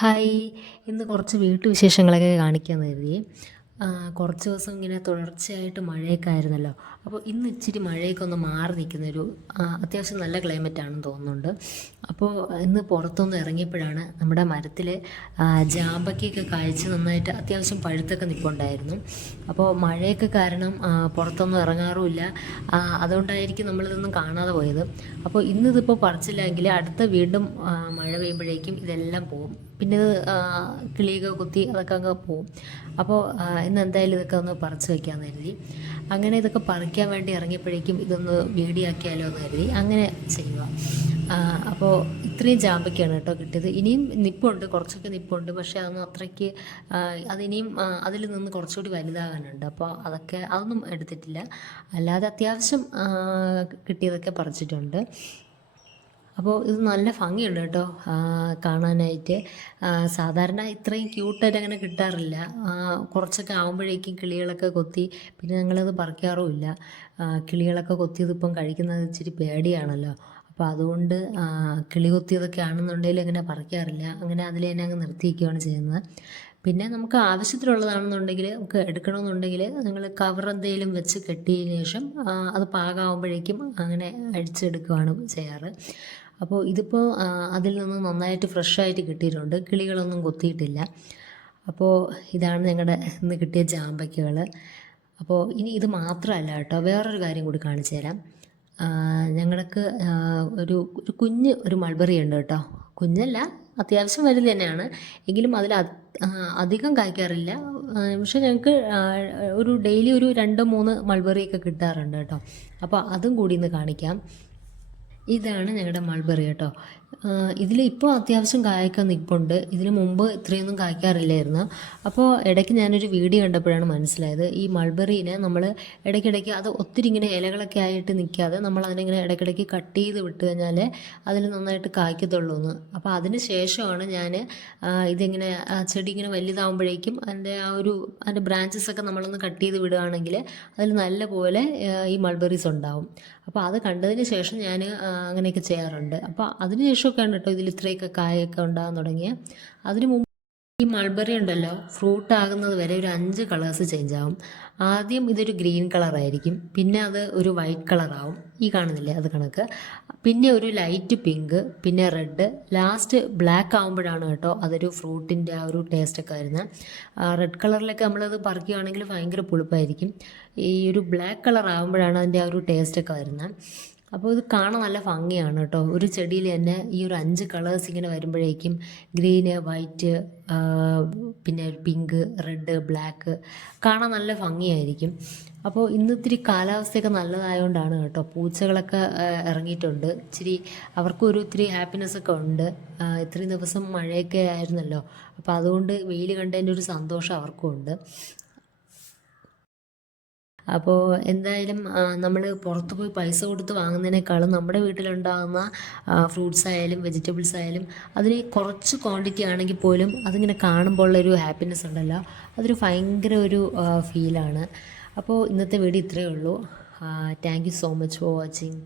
Hi. ഇന്ന് കുറച്ച് വീട്ടുവിശേഷങ്ങളൊക്കെ കാണിക്കാമെന്ന് കരുതി. കുറച്ച് ദിവസം ഇങ്ങനെ തുടർച്ചയായിട്ട് മഴയൊക്കെ ആയിരുന്നല്ലോ. അപ്പോൾ ഇന്ന് ഇച്ചിരി മഴയൊക്കെ ഒന്ന് മാറി നിൽക്കുന്നൊരു അത്യാവശ്യം നല്ല ക്ലൈമറ്റാണെന്ന് തോന്നുന്നുണ്ട്. അപ്പോൾ ഇന്ന് പുറത്തൊന്ന് ഇറങ്ങിയപ്പോഴാണ് നമ്മുടെ മരത്തിൽ ജാമ്പയ്ക്കൊക്കെ കായ്ച്ച് നന്നായിട്ട് അത്യാവശ്യം പഴുത്തൊക്കെ നിൽപ്പുണ്ടായിരുന്നു. അപ്പോൾ മഴയൊക്കെ കാരണം പുറത്തൊന്നും ഇറങ്ങാറുമില്ല. അതുകൊണ്ടായിരിക്കും നമ്മളിതൊന്നും കാണാതെ പോയത്. അപ്പോൾ ഇന്നിതിപ്പോൾ പറിച്ചില്ലെങ്കിൽ അടുത്ത വീണ്ടും മഴ പെയ്യുമ്പോഴേക്കും ഇതെല്ലാം പോവും. പിന്നെ ഇത് കിളിയൊക്കെ കുത്തി അതൊക്കെ അങ്ങ് പോവും. അപ്പോൾ ഇന്ന് എന്തായാലും ഇതൊക്കെ ഒന്ന് പറിച്ച് വയ്ക്കാമെന്ന് കരുതി. അങ്ങനെ ഇതൊക്കെ പറിക്കാൻ വേണ്ടി ഇറങ്ങിയപ്പോഴേക്കും ഇതൊന്ന് വീഡിയാക്കിയാലോ എന്ന് കരുതി അങ്ങനെ ചെയ്യുക. അപ്പോൾ ഇത്രയും ജാമ്പയ്ക്കാണ് കേട്ടോ കിട്ടിയത്. ഇനിയും നിപ്പുണ്ട്, കുറച്ചൊക്കെ നിപ്പുണ്ട്. പക്ഷേ അതൊന്നും അത്രയ്ക്ക് അതിനിയും അതിൽ നിന്ന് കുറച്ചുകൂടി വലുതാകാനുണ്ട്. അപ്പോൾ അതൊന്നും എടുത്തിട്ടില്ല. അല്ലാതെ അത്യാവശ്യം കിട്ടിയതൊക്കെ പറിച്ചിട്ടുണ്ട്. അപ്പോൾ ഇത് നല്ല ഭംഗിയുണ്ട് കേട്ടോ കാണാനായിട്ട്. സാധാരണ ഇത്രയും ക്യൂട്ടായിട്ട് അങ്ങനെ കിട്ടാറില്ല. കുറച്ചൊക്കെ ആകുമ്പോഴേക്കും കിളികളൊക്കെ കൊത്തി പിന്നെ ഞങ്ങളത് പറിക്കാറുമില്ല. കിളികളൊക്കെ കൊത്തിയതിപ്പം കഴിക്കുന്നത് ഇച്ചിരി പേടിയാണല്ലോ. അപ്പോൾ അതുകൊണ്ട് കിളി കൊത്തിയതൊക്കെ ആണെന്നുണ്ടെങ്കിൽ അങ്ങനെ പറിക്കാറില്ല. അങ്ങനെ അതിൽ തന്നെ അങ്ങ് നിർത്തിയിരിക്കുകയാണ് ചെയ്യുന്നത്. പിന്നെ നമുക്ക് ആവശ്യത്തിനുള്ളതാണെന്നുണ്ടെങ്കിൽ നമുക്ക് എടുക്കണമെന്നുണ്ടെങ്കിൽ നിങ്ങൾ കവർ എന്തെങ്കിലും വെച്ച് കെട്ടിയതിന് ശേഷം അത് പാകമാകുമ്പോഴേക്കും അങ്ങനെ അഴിച്ചെടുക്കുകയാണ് ചെയ്യാറ്. അപ്പോൾ ഇതിപ്പോൾ അതിൽ നിന്ന് നന്നായിട്ട് ഫ്രഷായിട്ട് കിട്ടിയിട്ടുണ്ട്. കിളികളൊന്നും കൊത്തിയിട്ടില്ല. അപ്പോൾ ഇതാണ് ഞങ്ങളുടെ ഇന്ന് കിട്ടിയ ജാമ്പയ്ക്കകൾ. അപ്പോൾ ഇനി ഇത് മാത്രമല്ല കേട്ടോ, വേറൊരു കാര്യം കൂടി കാണിച്ചു തരാം. ഞങ്ങൾക്ക് ഒരു കുഞ്ഞ് മൾബറി ഉണ്ട് കേട്ടോ. കുഞ്ഞല്ല, അത്യാവശ്യം വലുത് തന്നെയാണ്. എങ്കിലും അതിൽ അധികം കായ്ക്കാറില്ല. പക്ഷെ ഞങ്ങൾക്ക് ഒരു ഡെയിലി ഒരു 2-3 മൾബറിയൊക്കെ കിട്ടാറുണ്ട് കേട്ടോ. അപ്പോൾ അതും കൂടി ഇന്ന് കാണിക്കാം. ഇതാണ് ഞങ്ങളുടെ മൾബറി കേട്ടോ. ഇതിലിപ്പോൾ അത്യാവശ്യം കായൊക്കെ നിൽപ്പുണ്ട്. ഇതിന് മുമ്പ് ഇത്രയൊന്നും കായ്ക്കാറില്ലായിരുന്നു. അപ്പോൾ ഇടയ്ക്ക് ഞാനൊരു വീഡിയോ കണ്ടപ്പോഴാണ് മനസ്സിലായത്, ഈ മൾബറീനെ നമ്മൾ ഇടയ്ക്കിടയ്ക്ക് അത് ഒത്തിരി ഇങ്ങനെ ഇലകളൊക്കെ ആയിട്ട് നിൽക്കാതെ നമ്മൾ അതിനിങ്ങനെ ഇടയ്ക്കിടയ്ക്ക് കട്ട് ചെയ്ത് വിട്ട് കഴിഞ്ഞാൽ അതിൽ നന്നായിട്ട് കായ്ക്കത്തുള്ളൂ എന്ന്. അപ്പോൾ അതിന് ശേഷമാണ് ഞാൻ ഇതിങ്ങനെ ചെടി ഇങ്ങനെ വലുതാകുമ്പോഴേക്കും അതിൻ്റെ ബ്രാഞ്ചസൊക്കെ നമ്മളൊന്ന് കട്ട് ചെയ്ത് വിടുകയാണെങ്കിൽ അതിൽ നല്ല പോലെ ഈ മൾബറീസ് ഉണ്ടാവും. അപ്പോൾ അത് കണ്ടതിന് ശേഷം ഞാൻ അങ്ങനെയൊക്കെ ചെയ്യാറുണ്ട്. അപ്പോൾ അതിന് ശേഷമൊക്കെയാണ് കേട്ടോ ഇതിൽ ഇത്രയൊക്കെ കായൊക്കെ ഉണ്ടാകാൻ തുടങ്ങിയ. അതിന് മുമ്പ് ഈ മൾബറി ഉണ്ടല്ലോ, ഫ്രൂട്ട് ആകുന്നത് വരെ ഒരു 5 കളേഴ്സ് ചേഞ്ച് ആവും. ആദ്യം ഇതൊരു ഗ്രീൻ കളറായിരിക്കും, പിന്നെ അത് ഒരു വൈറ്റ് കളറാവും, ഈ കാണുന്നില്ലേ അത് കണക്ക്. പിന്നെ ഒരു ലൈറ്റ് പിങ്ക്, പിന്നെ റെഡ്, ലാസ്റ്റ് ബ്ലാക്ക് ആകുമ്പോഴാണ് കേട്ടോ അതൊരു ഫ്രൂട്ടിൻ്റെ ആ ഒരു ടേസ്റ്റൊക്കെ വരുന്നത്. റെഡ് കളറിലൊക്കെ നമ്മളത് പറിക്കുകയാണെങ്കിൽ ഭയങ്കര പുളിപ്പായിരിക്കും. ഈ ഒരു ബ്ലാക്ക് കളർ ആകുമ്പോഴാണ് അതിൻ്റെ ആ ഒരു ടേസ്റ്റൊക്കെ വരുന്നത്. അപ്പോൾ ഇത് കാണാൻ നല്ല ഭംഗിയാണ് കേട്ടോ. ഒരു ചെടിയിൽ തന്നെ ഈ ഒരു 5 കളേഴ്സ് ഇങ്ങനെ വരുമ്പോഴേക്കും ഗ്രീന്, വൈറ്റ്, പിന്നെ പിങ്ക്, റെഡ്, ബ്ലാക്ക് കാണാൻ നല്ല ഭംഗിയായിരിക്കും. അപ്പോൾ ഇന്നിത്തിരി കാലാവസ്ഥയൊക്കെ നല്ലതായതുകൊണ്ടാണ് കേട്ടോ. പൂച്ചകളൊക്കെ ഇറങ്ങിയിട്ടുണ്ട്. അവർക്കും ഇത്തിരി ഹാപ്പിനെസ്സൊക്കെ ഉണ്ട്. ഇത്രയും ദിവസം മഴയൊക്കെ ആയിരുന്നല്ലോ. അപ്പോൾ അതുകൊണ്ട് വെയിൽ കണ്ടതിൻ്റെ ഒരു സന്തോഷം അവർക്കും ഉണ്ട്. അപ്പോൾ എന്തായാലും നമ്മൾ പുറത്ത് പോയി പൈസ കൊടുത്ത് വാങ്ങുന്നതിനേക്കാളും നമ്മുടെ വീട്ടിലുണ്ടാകുന്ന ഫ്രൂട്ട്സ് ആയാലും വെജിറ്റബിൾസ് ആയാലും അതിന് കുറച്ച് ക്വാണ്ടിറ്റി ആണെങ്കിൽ പോലും അതിങ്ങനെ കാണുമ്പോൾ ഉള്ളൊരു ഹാപ്പിനെസ് ഉണ്ടല്ലോ, അതൊരു ഭയങ്കര ഒരു ഫീലാണ്. അപ്പോൾ ഇന്നത്തെ വീഡിയോ ഇത്രയേ ഉള്ളൂ. Thank you so much for watching.